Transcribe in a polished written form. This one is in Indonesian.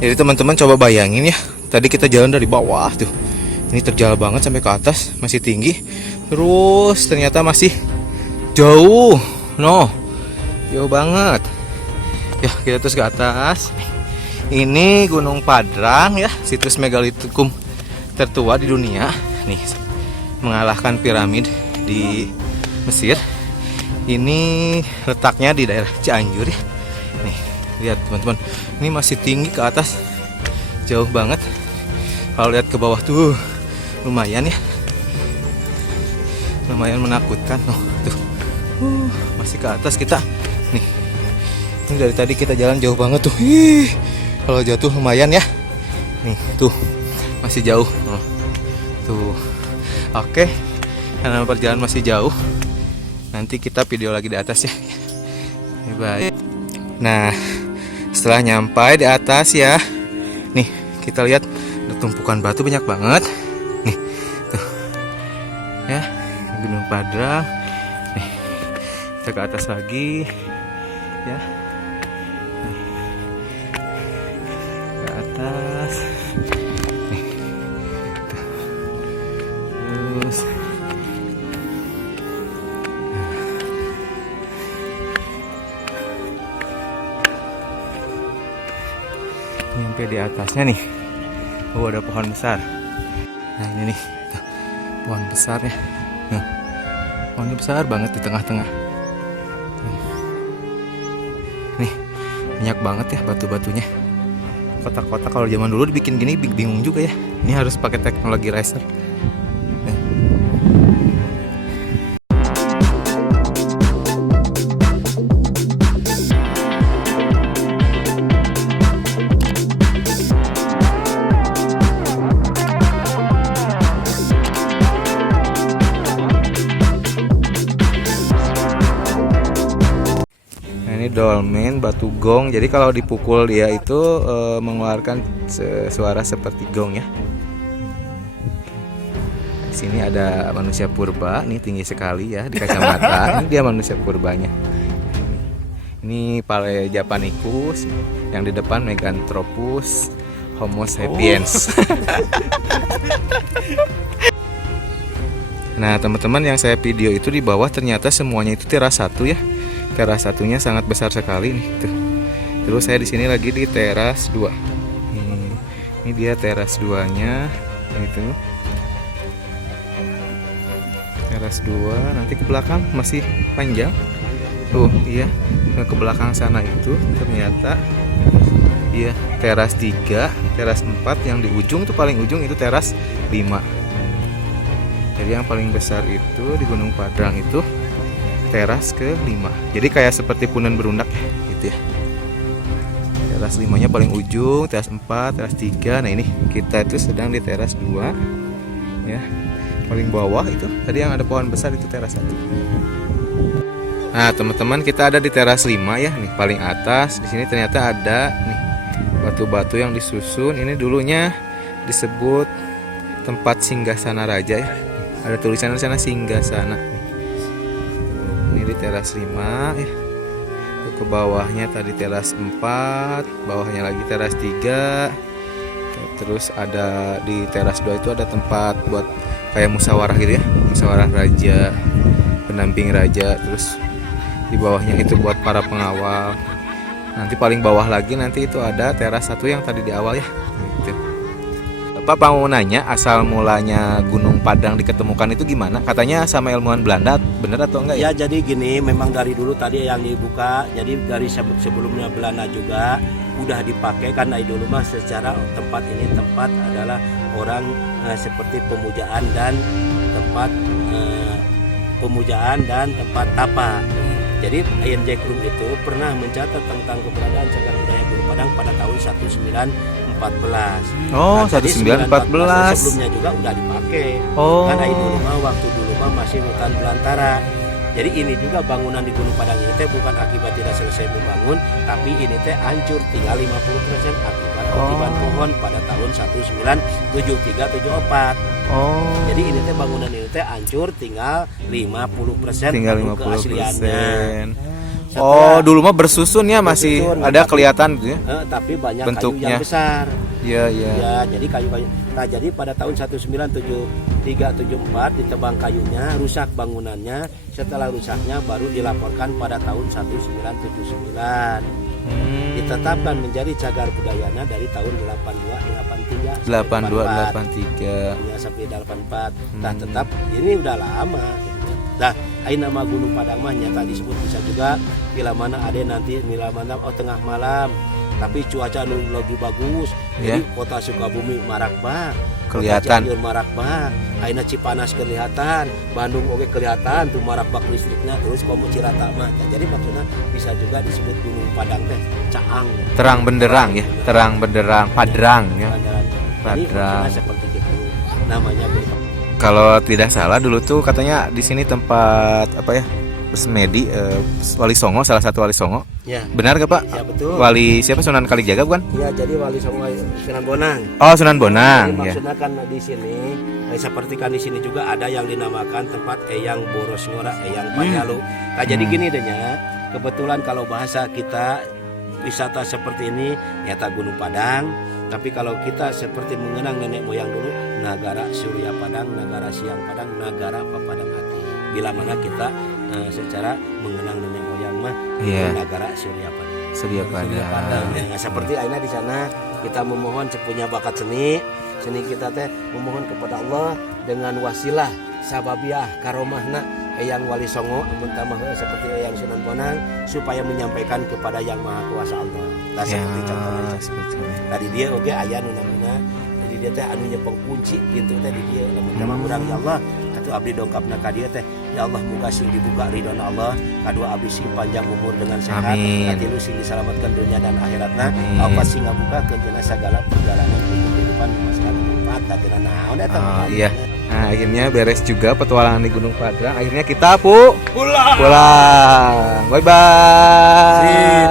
Jadi teman-teman coba bayangin ya, tadi kita jalan dari bawah tuh, ini terjal banget sampai ke atas, masih tinggi, terus ternyata masih jauh, jauh banget. Ya kita terus ke atas. Ini Gunung Padrang ya, situs megalitikum tertua di dunia. Nih, mengalahkan piramid di Mesir. Ini letaknya di daerah Cianjur ya. Nih, lihat teman-teman, ini masih tinggi ke atas, jauh banget. Kalau lihat ke bawah tuh lumayan ya, lumayan menakutkan. Tuh, masih ke atas kita. Nih, ini dari tadi kita jalan jauh banget tuh. Kalau jatuh lumayan ya. Nih, tuh masih jauh. Tuh, oke. Karena perjalanan masih jauh, nanti kita video lagi di atas ya. Bye. Nah, setelah nyampai di atas ya, nih kita lihat ada tumpukan batu banyak banget. Nih, tuh, ya Gunung Padrang. Nih, kita ke atas lagi, ya. Nih, ke atas. Nih, tuh. Terus. Sampai di atasnya nih, ada pohon besar. Nah ini nih, tuh, pohon besar ya. Pohonnya besar banget di tengah-tengah. Nih, banyak banget ya batu-batunya. Kotak-kotak kalau zaman dulu dibikin gini bingung juga ya. Ini harus pakai teknologi raster. Dolmen batu gong, jadi kalau dipukul dia itu mengeluarkan suara seperti gong ya. Di sini ada manusia purba, nih tinggi sekali ya di kacamata. Ini dia manusia purbanya. Ini Pale Japanicus, yang di depan Meganthropus Homo sapiens. Nah teman-teman, yang saya video itu di bawah ternyata semuanya itu teras satu ya. Teras satunya sangat besar sekali nih tuh. Terus saya di sini lagi di teras 2. Ini dia teras 2-nya itu. Teras 2, nanti ke belakang masih panjang. Tuh, iya. Ke belakang sana itu ternyata iya teras 3, teras 4, yang di ujung tuh paling ujung itu teras 5. Jadi yang paling besar itu di Gunung Padrang itu teras ke-5. Jadi kayak seperti punan berundak ya, gitu ya. Teras 5-nya paling ujung, teras 4, teras 3. Nah, ini kita itu sedang di teras 2 ya. Paling bawah itu tadi yang ada pohon besar itu teras 1. Nah, teman-teman, kita ada di teras 5 ya, nih paling atas. Di sini ternyata ada nih batu-batu yang disusun. Ini dulunya disebut tempat singgasana raja ya. Ada tulisan di sana singgasana. Ini di teras 5 ya. Ke bawahnya tadi teras 4, bawahnya lagi teras 3. Terus ada di teras 2 itu ada tempat buat kayak musyawarah gitu ya, musyawarah raja, pendamping raja. Terus di bawahnya itu buat para pengawal. Nanti paling bawah lagi nanti itu ada teras 1 yang tadi di awal ya gitu. Pak mau nanya, asal mulanya Gunung Padrang diketemukan itu gimana? Katanya sama ilmuwan Belanda, bener atau enggak ya? Ya, jadi gini, memang dari dulu tadi yang dibuka, jadi dari sebelumnya Belanda juga udah dipakai, karena dulu mah secara tempat ini tempat adalah orang seperti pemujaan dan tempat tapa. Jadi Ian Jackrum itu pernah mencatat tentang keberadaan cagar budaya Gunung Padrang pada tahun 1914. Oh, nah, 1914. Sebelumnya juga udah dipakai. Oh. Karena waktu dulu masih hutan belantara. Jadi ini juga bangunan di Gunung Padrang ini bukan akibat tidak selesai membangun, tapi ini hancur tinggal 50% akibat ketiban pohon pada tahun 1973-74. Oh. Jadi ini bangunan ini hancur tinggal 50%. Tinggal 50%. Oh, dulu mah bersusun ya, masih Bersusun, ada tapi- kelihatan gitu ya. Tapi banyak Bentuknya. kayu yang besar. Iya, iya. Ya, jadi kayu-kayu. Nah, jadi pada tahun 1973-74 ditebang kayunya, rusak bangunannya. Setelah rusaknya baru dilaporkan pada tahun 1979. Ditetapkan menjadi cagar budayana dari tahun 82 83 82 83. ya, sampai 84. Nah, tetap ini udah lama. Nah, ain nama Gunung Padang mah nyata disebut bisa juga bila mana ada nanti bila mana tengah malam tapi cuaca nu lagi bagus. Jadi kota Sukabumi marak bah, Kelihatan. Cianjur marak bah, aina Cipanas kelihatan, Bandung oke kelihatan tuh marak bak listriknya, terus komo Cirata mah. Nah, jadi maksudnya bisa juga disebut Gunung Padang teh Caang. Terang benderang ya, terang benderang, padrang ya. Jadi Padrang. maksudnya seperti itu namanya. Kalau tidak salah dulu tuh katanya di sini tempat apa ya? Semedi Wali Songo, salah satu Wali Songo. Ya. Benar gak Pak? Ya betul. Wali siapa, Sunan Kalijaga bukan? Ya, jadi Wali Songo Sunan Bonang. Oh, Sunan Jadi Bonang ya. maksudnya kan di sini seperti kan di sini juga ada yang dinamakan tempat Eyang Boros Ngora, Eyang Panjalu. Nah, jadi gini dehnya, kebetulan kalau bahasa kita wisata seperti ini nyata Gunung Padang, tapi kalau kita seperti mengenang nenek moyang dulu, Nagara Surya Padang, Nagara Siang Padang, Nagara Papadang Hati. Bila mana kita secara mengenang nenek moyang mah Nagara Surya Padang. Surya Padang. Nah, seperti Aina di sana kita memohon sepunya bakat seni kita teh memohon kepada Allah dengan wasilah sababiah karomahna Eyang Wali Songo amun tamah seperti Eyang Sunan Bonang supaya menyampaikan kepada Yang Maha Kuasa Allah. Nah, seperti contohnya. Tadi dia oke aya nu namina, jadi dia teh anu nyepeng kunci pintu teh di dia lamun tamah urang ya Allah atuh abdi dongkapna ka dieu teh. Ya Allah muga sing dibuka ridhona Allah, kadua abdi sing panjang umur dengan sehat, Amin. katilu sing diselamatkan dunia dan akhiratna, apa sing ngabuka keuntungan segala perjalanan kehidupan masyarakat tempat tadina naon eta. Iya. Nah, akhirnya beres juga petualangan di Gunung Padang. Akhirnya kita pulang. Pulang. Bye bye. Sip.